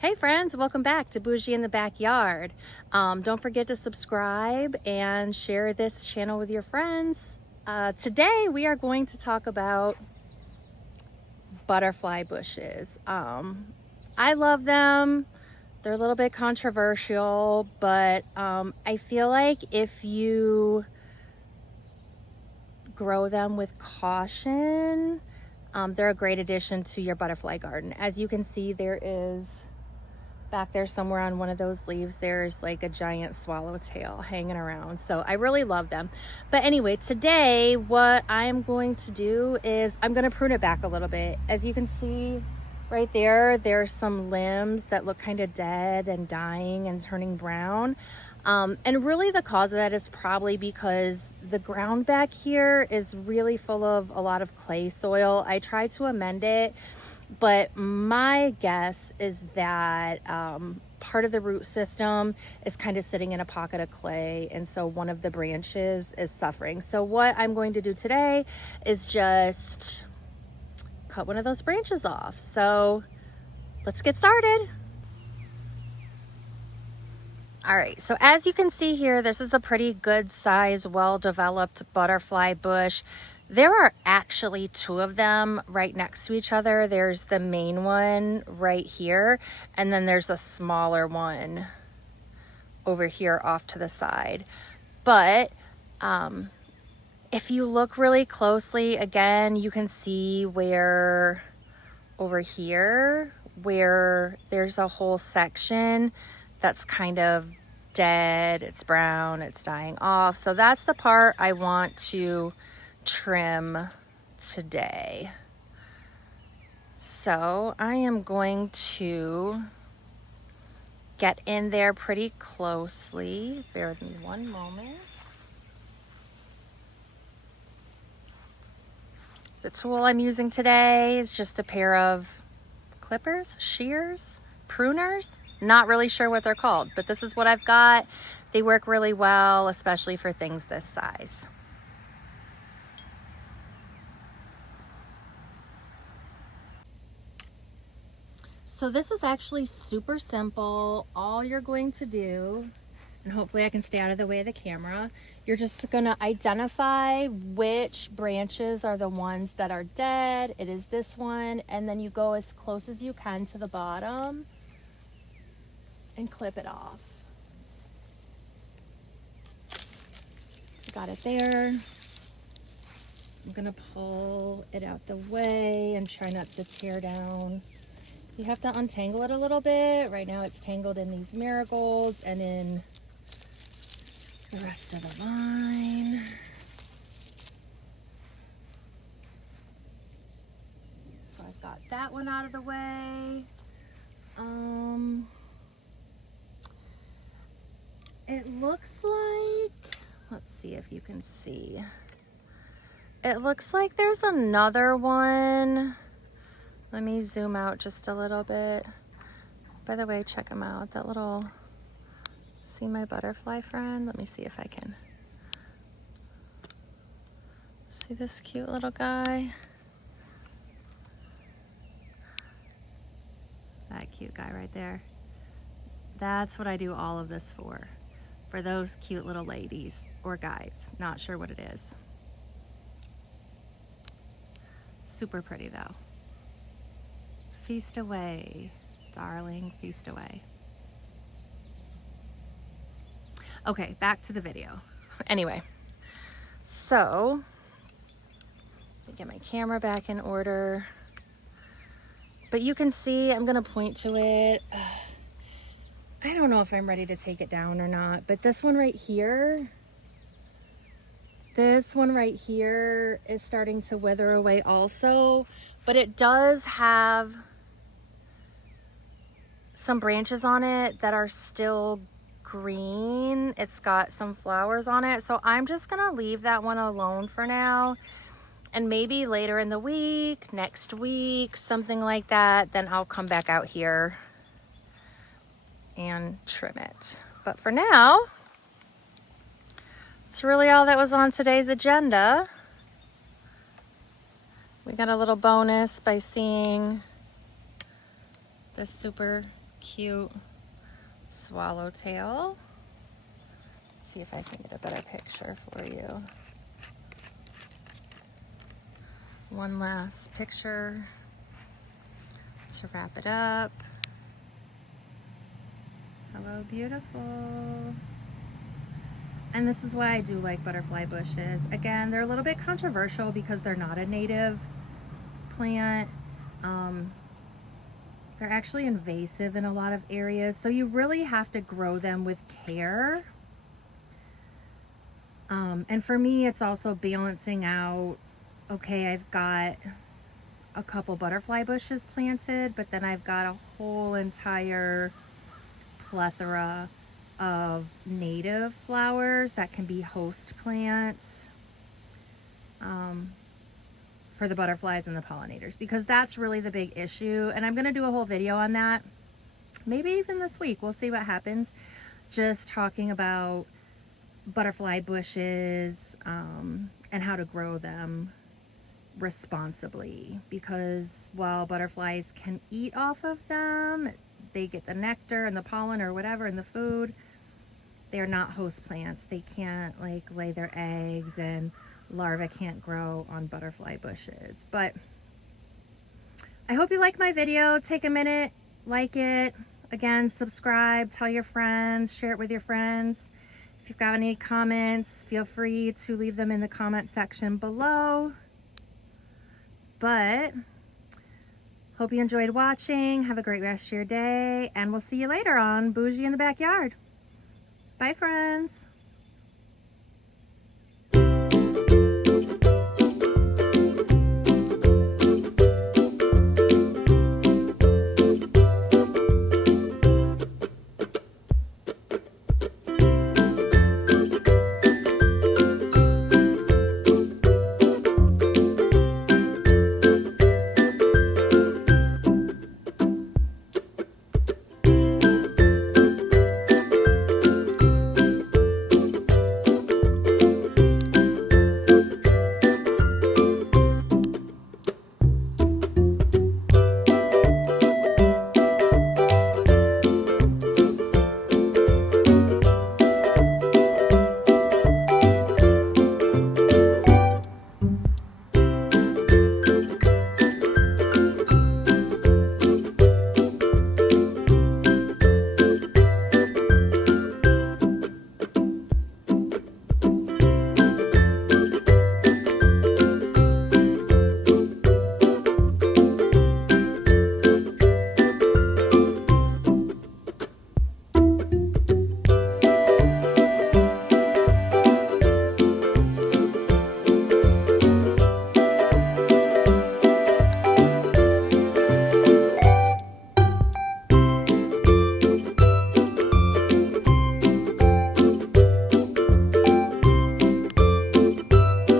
Hey friends, welcome back to Bougie in the Backyard. Don't forget to subscribe and share this channel with your friends. Today we are going to talk about butterfly bushes. I love them. They're a little bit controversial, but I feel like if you grow them with caution, they're a great addition to your butterfly garden. As you can see, there is back there somewhere on one of those leaves, there's like a giant swallowtail hanging around. So I really love them. But anyway, today what I'm going to do is I'm going to prune it back a little bit. As you can see right there, there's some limbs that look kind of dead and dying and turning brown. And really the cause of that is probably because the ground back here is really full of a lot of clay soil. I tried to amend it, but my guess is that part of the root system is kind of sitting in a pocket of clay, and so one of the branches is suffering. So what I'm going to do today is just cut one of those branches off. So let's get started. All right, so as you can see here, this is a pretty good size, well-developed butterfly bush. There are actually two of them right next to each other. There's the main one right here, and then there's a smaller one over here off to the side. But if you look really closely, again, you can see where over here, where there's a whole section that's kind of dead, it's brown, it's dying off. So that's the part I want to trim today. So I am going to get in there pretty closely. Bear with me one moment. The tool I'm using today is just a pair of clippers, shears, pruners. Not really sure what they're called, but this is what I've got. They work really well, especially for things this size. So this is actually super simple. All you're going to do, and hopefully I can stay out of the way of the camera, you're just gonna identify which branches are the ones that are dead. It is this one, and then you go as close as you can to the bottom and clip it off. Got it there. I'm gonna pull it out the way and try not to tear down. You have to untangle it a little bit. Right now it's tangled in these marigolds and in the rest of the vine. So I've got that one out of the way. It looks like, let's see if you can see. It looks like there's another one. Let me zoom out just a little bit. By the way, check them out. That little, see my butterfly friend? Let me see if I can. See this cute little guy? That cute guy right there. That's what I do all of this for those cute little ladies or guys. Not sure what it is. Super pretty though. Feast away, darling, feast away. Okay, back to the video. Anyway, so let me get my camera back in order. But you can see, I'm gonna point to it. I don't know if I'm ready to take it down or not, but this one right here is starting to wither away also, but it does have some branches on it that are still green. It's got some flowers on it. So I'm just gonna leave that one alone for now. And maybe later in the week, next week, something like that, then I'll come back out here and trim it. But for now, it's really all that was on today's agenda. We got a little bonus by seeing this super cute swallowtail. See if I can get a better picture for you. One last picture to wrap it up. Hello, beautiful. And this is why I do like butterfly bushes. Again, they're a little bit controversial because they're not a native plant. They're actually invasive in a lot of areas, so you really have to grow them with care. And for me, it's also balancing out, okay, I've got a couple butterfly bushes planted, but then I've got a whole entire plethora of native flowers that can be host plants for the butterflies and the pollinators, because that's really the big issue. And I'm going to do a whole video on that, maybe even this week. We'll see what happens. Just talking about butterfly bushes and how to grow them responsibly, because while butterflies can eat off of them, they get the nectar and the pollen or whatever in the food, they're not host plants. They can't like lay their eggs, and larvae can't grow on butterfly bushes. But I hope you like my video. Take a minute, like it. Again, subscribe, tell your friends, share it with your friends. If you've got any comments, feel free to leave them in the comment section below. But hope you enjoyed watching. Have a great rest of your day, and we'll see you later on Bougie in the Backyard. Bye, friends.